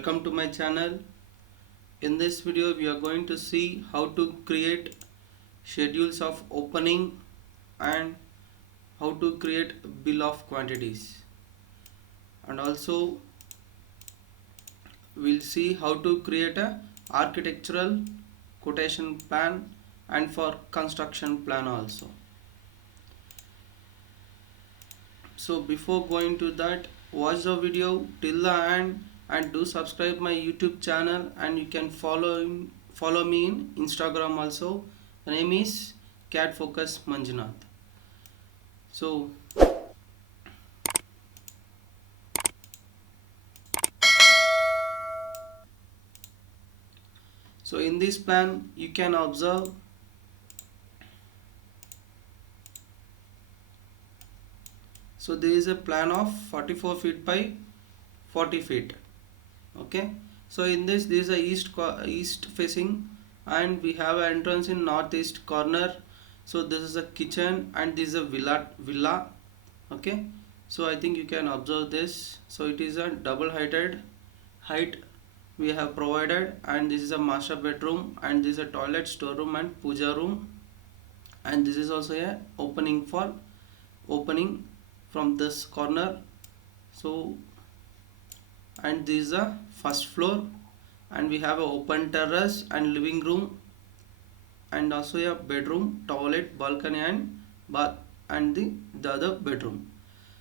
welcome to my channel. In this video we are going to see how to create schedules of opening and how to create bill of quantities, and also we'll see how to create a architectural quotation plan and for construction plan also. So before going to that, watch the video till the end and do subscribe my YouTube channel, and you can follow me in Instagram also. The name is Cat Focus Manjunath. So in this plan you can observe there is a plan of 44 feet by 40 feet. Okay, so in this there is a east facing, and we have an entrance in northeast corner. So this is a kitchen and this is a villa. Okay, so I think you can observe this. So it is a double height we have provided, and this is a master bedroom, and this is a toilet, storeroom and puja room, and this is also a opening from this corner. So and this is the first floor, and we have an open terrace and living room, and also a bedroom, toilet, balcony and bath, and the other bedroom.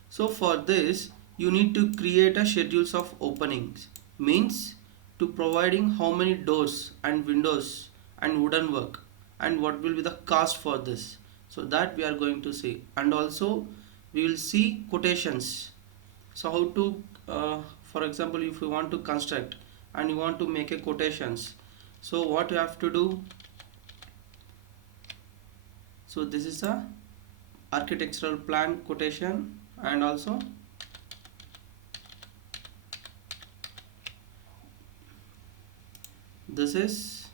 So for this you need to create a schedules of openings, means to providing how many doors and windows and wooden work, and what will be the cost for this. So that we are going to see, and also we will see quotations. So how to for example, if you want to construct and you want to make a quotations, so what you have to do. So this is a architectural plan quotation, and also this is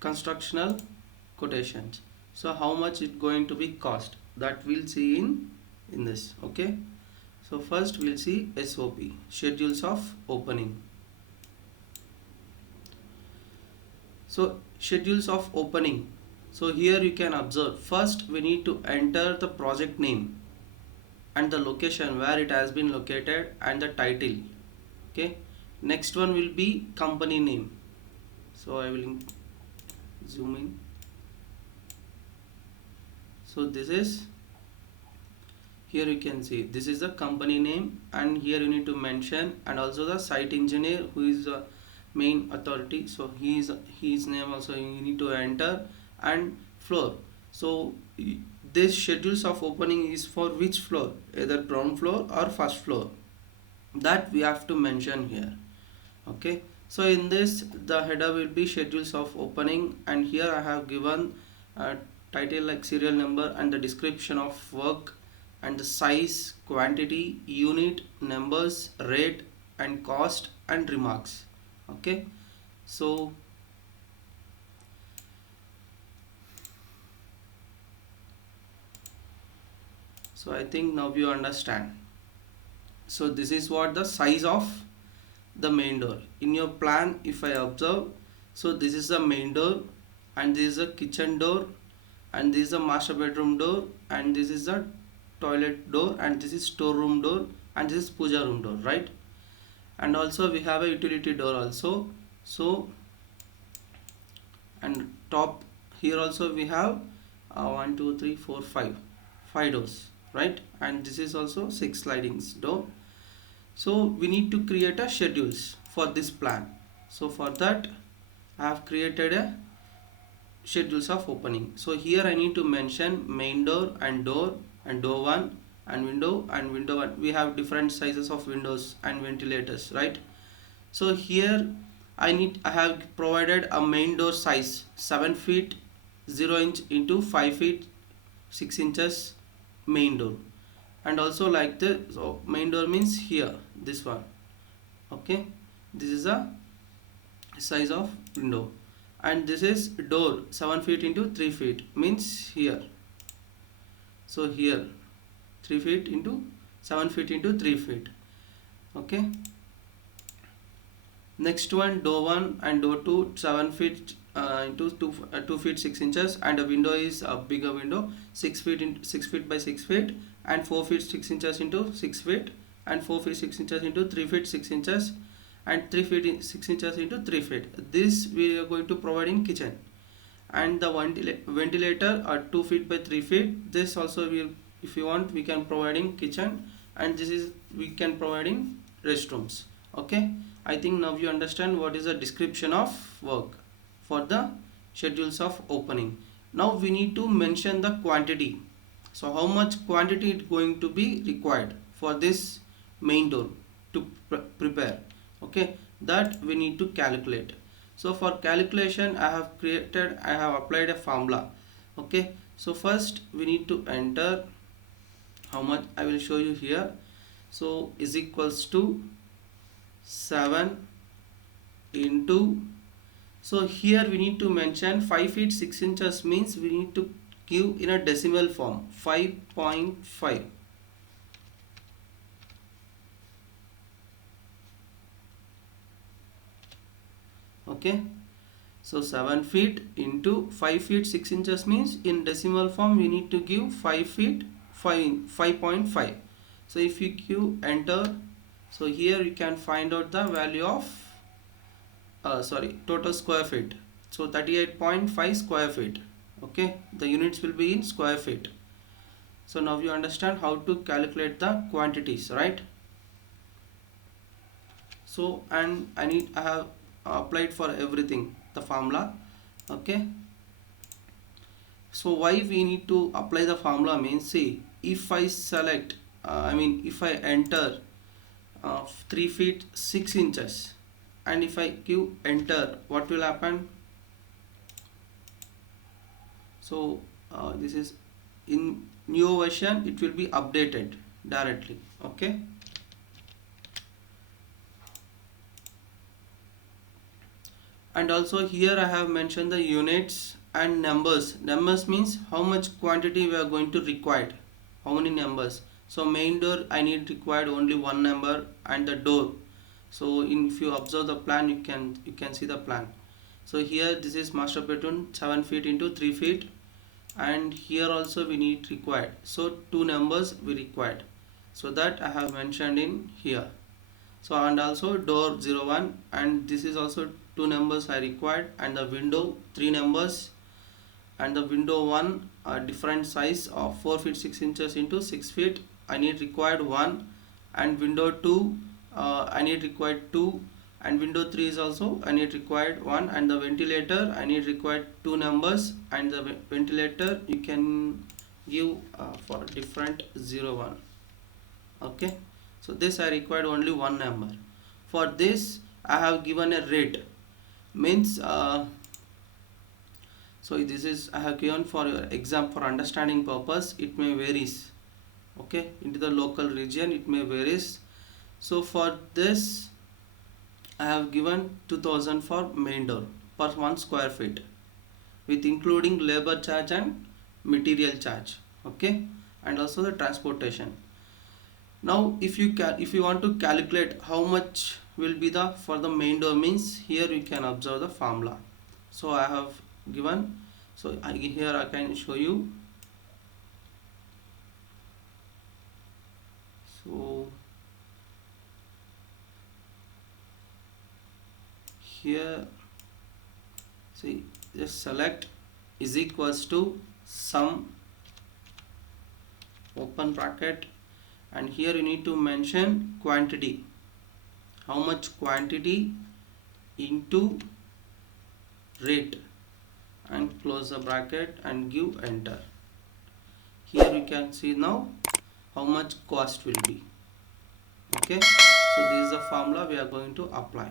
constructional quotations. So how much it going to be cost, that we'll see in this. Okay, so first we'll see SOP, schedules of opening. So schedules of opening, so here you can observe, first we need to enter the project name and the location where it has been located and the title. Okay, next one will be company name. So I will zoom in. So this is, here you can see this is the company name, and here you need to mention, and also the site engineer who is the main authority, so his name also you need to enter, and floor. So this schedules of opening is for which floor, either ground floor or first floor, that we have to mention here. Okay, so in this the header will be schedules of opening, and here I have given a title like serial number and the description of work and the size, quantity, unit, numbers, rate and cost and remarks. Okay, so I think now you understand. So this is what the size of the main door in your plan. If I observe, so this is the main door, and this is a kitchen door, and this is a master bedroom door, and this is the toilet door, and this is storeroom door, and this is puja room door, right? And also we have a utility door also. So and top here also we have 1 2 3 4 5 doors, right? And this is also 6 slidings door. So we need to create a schedules for this plan. So for that I have created a schedules of opening. So here I need to mention main door and door 1 and window 1. We have different sizes of windows and ventilators, right? So here I have provided a main door size 7 feet 0 inch into 5 feet 6 inches main door, and also like the, so main door means here this one. Okay, this is a size of window, and this is door 7 feet into 3 feet means here. So here 3 feet into 7 feet into 3 feet. Okay, Next one, door 1 and door 2, 7 feet into 2 feet 6 inches, and a window is a bigger window, 6 feet in 6 feet by 6 feet, and 4 feet 6 inches into 6 feet, and 4 feet 6 inches into 3 feet 6 inches, and 3 feet 6 inches into 3 feet. This we are going to provide in kitchen. And the ventilator are 2 feet by 3 feet. This also will, if you want, we can provide in kitchen, and this is we can provide in restrooms. Okay, I think now you understand what is the description of work for the schedules of opening. Now we need to mention the quantity. So how much quantity is going to be required for this main door to prepare. Okay, that we need to calculate. So for calculation I have applied a formula. Okay, so first we need to enter how much. I will show you here. So is equals to 7 into, so here we need to mention 5 feet 6 inches means we need to give in a decimal form 5.5. Okay, so 7 feet into 5 feet 6 inches means in decimal form we need to give 5 feet 5.5. So if you give enter, so here you can find out the value of total square feet. So 38.5 square feet. Okay, the units will be in square feet. So now you understand how to calculate the quantities, right? So, and I have applied for everything the formula. Okay, so why we need to apply the formula means, see, if I select if I enter 3 feet 6 inches, and if I give enter, what will happen? So this is in new version, it will be updated directly. Okay, and also here I have mentioned the units and numbers. Numbers means how much quantity we are going to require, how many numbers. So main door I need required only one number, and the door. So if you observe the plan, you can see the plan. So here this is master bedroom, 7 feet into 3 feet, and here also we need required, so two numbers we required, so that I have mentioned in here. So and also door 01, and this is also two numbers I required, and the window 3 numbers, and the window 1 different size of 4 feet 6 inches into 6 feet I need required 1, and window 2 I need required 2, and window 3 is also I need required 1, and the ventilator I need required 2 numbers, and the ventilator you can give for different 01. Okay, so this I required only one number. For this I have given a rate, means so this is I have given for your exam for understanding purpose, it may varies. Okay, into the local region it may varies. So for this I have given 2000 for main door per 1 square feet, with including labor charge and material charge. Okay, and also the transportation. Now if you want to calculate how much will be the for the main door means, here you can observe the formula. So I have given, so here I can show you. So here, see, just select is equals to sum open bracket, and here you need to mention quantity, how much quantity into rate, and close the bracket and give enter. Here you can see now how much cost will be. Okay, so this is the formula we are going to apply.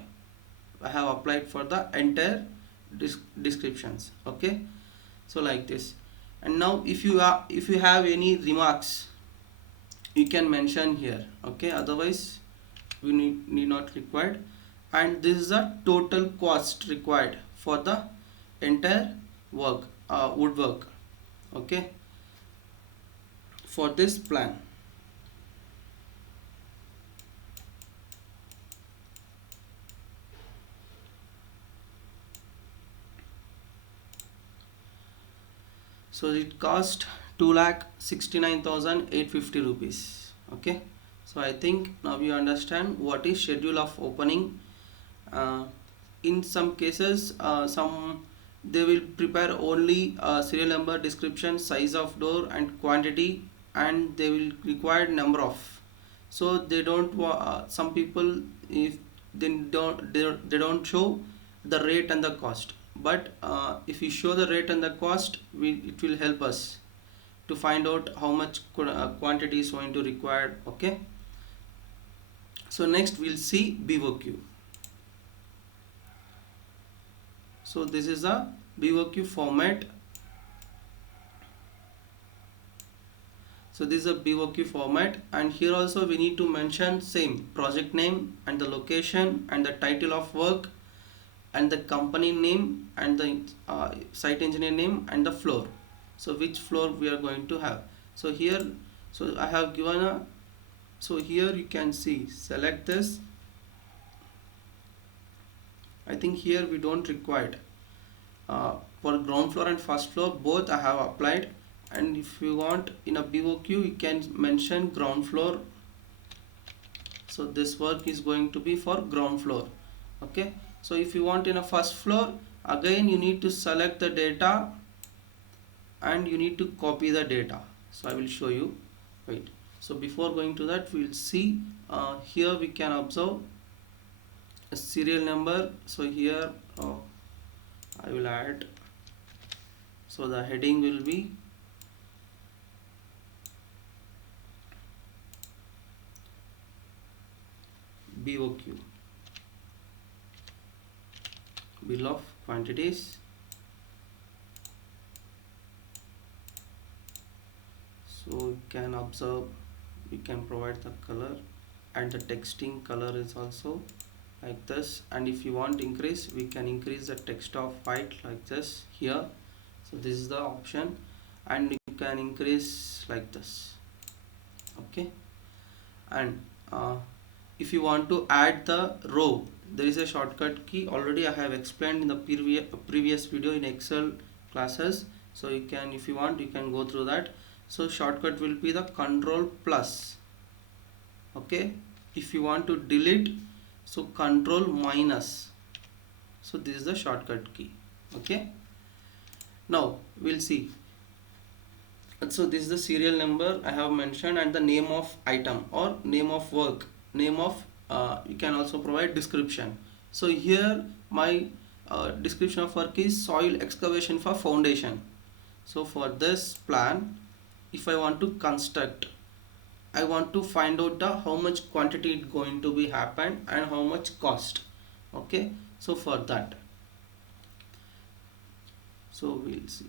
I have applied for the entire descriptions. Okay, so like this. And now if you have any remarks, you can mention here. Okay, otherwise we need not required. And this is the total cost required for the entire work, woodwork. Okay, for this plan. So it cost 2,69,850 rupees. Okay, so I think now you understand what is schedule of opening. uh, in some cases, some they will prepare only serial number, description, size of door and quantity, and they will require number of. So they don't some people, if they don't show the rate and the cost. But if you show the rate and the cost, it will help us to find out how much quantity is going to require. Okay, so next we'll see BOQ. So this is a BOQ format. So this is a BOQ format, and here also we need to mention same project name and the location and the title of work and the company name and the site engineer name and the floor. So which floor we are going to have. So here, so I have given a, so here you can see, select this. I think here we don't require it. For ground floor and first floor both I have applied, and if you want in a BOQ you can mention ground floor. So this work is going to be for ground floor. Okay, so if you want in a first floor, again you need to select the data and you need to copy the data. So I will show you. Wait, so before going to that, we'll see here we can observe a serial number. So here I will add, so the heading will be BOQ, bill of quantities. So you can observe, we can provide the color, and the texting color is also like this. And if you want increase, we can increase the text of white like this here. So this is the option, and you can increase like this. Okay, and if you want to add the row, there is a shortcut key. Already I have explained in the previous video in Excel classes. So you can, if you want, you can go through that. So shortcut will be the control plus. Okay, if you want to delete, so control minus. So this is the shortcut key. Okay, now we'll see. So this is the serial number I have mentioned, and the name of item or name of work, name of you can also provide description. So here my description of work is soil excavation for foundation. So for this plan, if I want to construct, I want to find out the how much quantity it going to be happen and how much cost. Okay, so for that, so we'll see.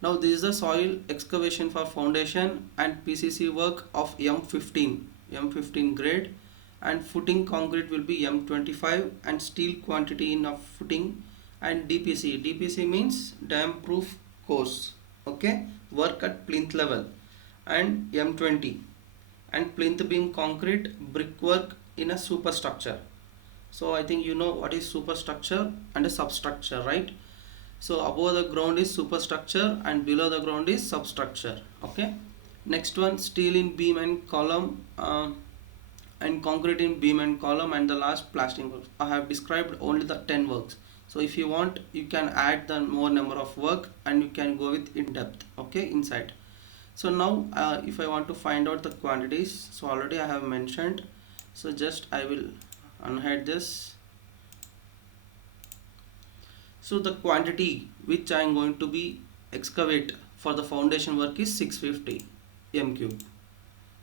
Now this is the soil excavation for foundation and PCC work of M15 grade, and footing concrete will be M25, and steel quantity in a footing, and DPC means dam proof course. Okay, work at plinth level, and M20, and plinth beam concrete brickwork in a superstructure. So I think you know what is superstructure and a substructure, right? So above the ground is superstructure and below the ground is substructure. Okay, next one, steel in beam and column, and concrete in beam and column, and the last plastering works. I have described only the 10 works. So if you want, you can add the more number of work and you can go with in depth. Okay, inside. So now if I want to find out the quantities, so already I have mentioned. So just I will unhide this. So the quantity which I am going to be excavate for the foundation work is 650 m3.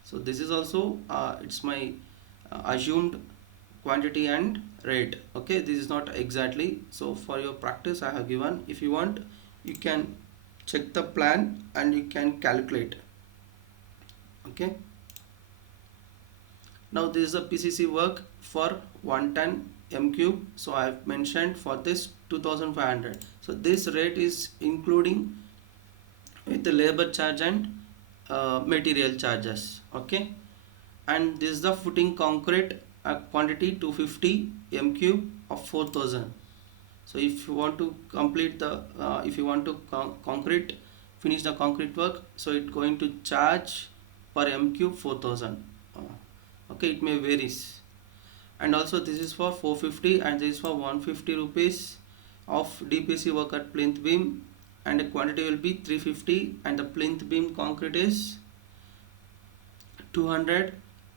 So this is also it's my assumed quantity and rate. Okay, this is not exactly. So for your practice I have given. If you want, you can check the plan and you can calculate. Okay. Now this is a PCC work for 110 m3. So I have mentioned for this 2500. So this rate is including with the labor charge and material charges. Okay, and this is the footing concrete quantity 250 m3 of 4000. So if you want to complete the if you want to finish the concrete work, so it's going to charge per m cube 4000. Okay, it may varies. And also this is for 450 and this is for 150 rupees of DPC work at plinth beam, and the quantity will be 350, and the plinth beam concrete is 200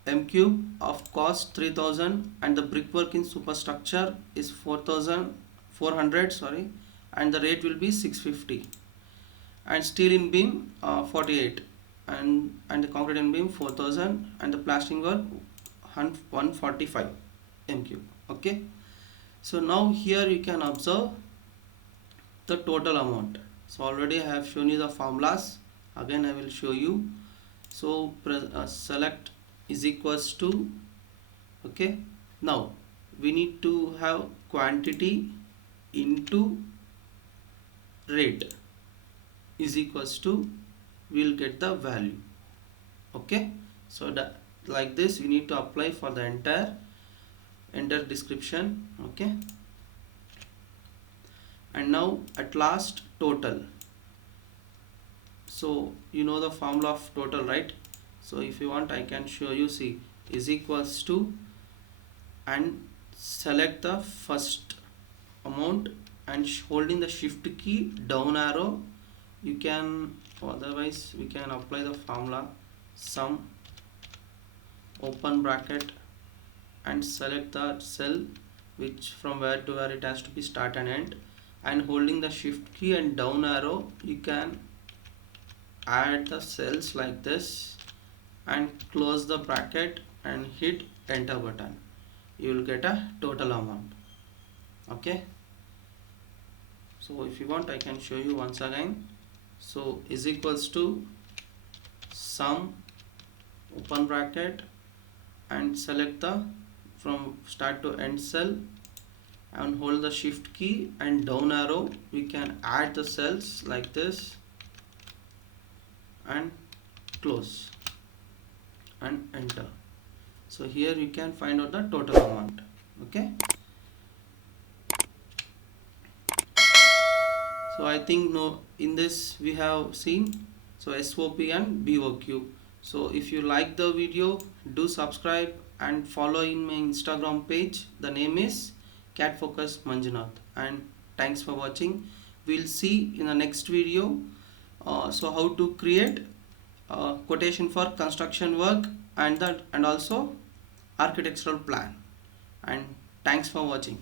m cube of cost 3000, and the brickwork in superstructure is 4400, sorry, and the rate will be 650, and steel in beam 48, and the concrete in beam 4000, and the plastering work 145 m cube. Okay, so now here you can observe the total amount. So already I have shown you the formulas, again I will show you. So select is equals to, okay, now we need to have quantity into rate is equals to, we will get the value. Okay, so that like this we need to apply for the entire description. Okay, and now at last total. So you know the formula of total, right? So if you want I can show you. See, is equals to, and select the first amount and holding the shift key down arrow, you can, otherwise we can apply the formula sum open bracket and select the cell which from where to where it has to be start and end, and holding the shift key and down arrow you can add the cells like this and close the bracket and hit enter button. You will get a total amount. Okay, so if you want I can show you once again. So is equals to sum open bracket and select the from start to end cell and hold the shift key and down arrow, we can add the cells like this and close and enter. So here you can find out the total amount. Okay, so I think no, in this we have seen so SOP and BOQ. So if you like the video, do subscribe and follow in my Instagram page. The name is Cat Focus Manjunath, and thanks for watching. We'll see in the next video so how to create quotation for construction work and also architectural plan. And thanks for watching.